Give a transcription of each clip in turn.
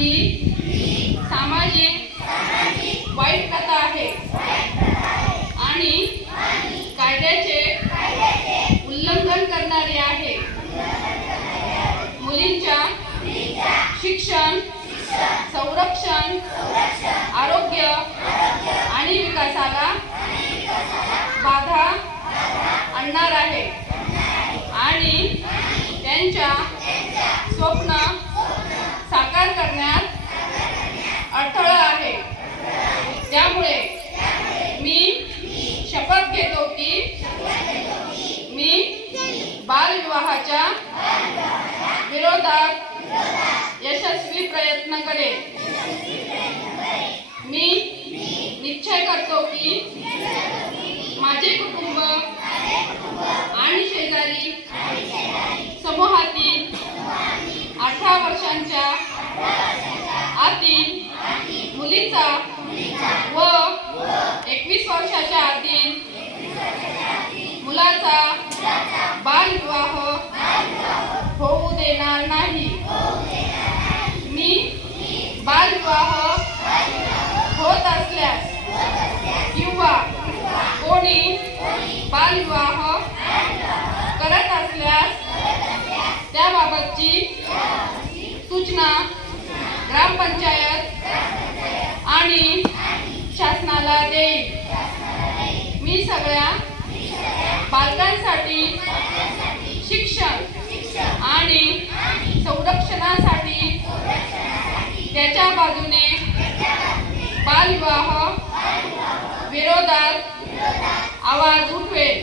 ही सामाजिक वाईट प्रथा आहे आणि कायद्याचे उल्लंघन करणारी आहे। मुलींच्या शिक्षण, संरक्षण, आरोग्य आणि विकासाला बाधा आणणार आहे आणि त्यांच्या स्वप्न साकार करण्यात अडथळा आहे। त्यामुळे मी शपथ घेतो की मी बालविवाहाच्या विरोधात यशस्वी प्रयत्न करेन। मी निश्चय करतो की माझे कुटुंब आणि शेजारी समूहातील 18 वर्षांच्या आतील मुलीचा व 21 वर्षाच्या आतील मुलाचा बालविवाह होऊ देणार नाही। मी बालविवाह होत असल्यास किंवा कोणी बालविवाह करत असल्यास त्याबाबतची सूचना ग्रामपंचायत आणि शासनाला देईल। मी सगळ्या बालकांसाठी शिक्षण आणि संरक्षणासाठी त्याच्या बाजूने बालविवाह विरोधात आवाज उठवेल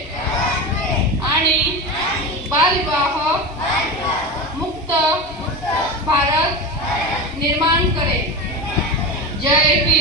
आणि बालविवाह मुक्त भारत निर्माण करेल। जय भीम।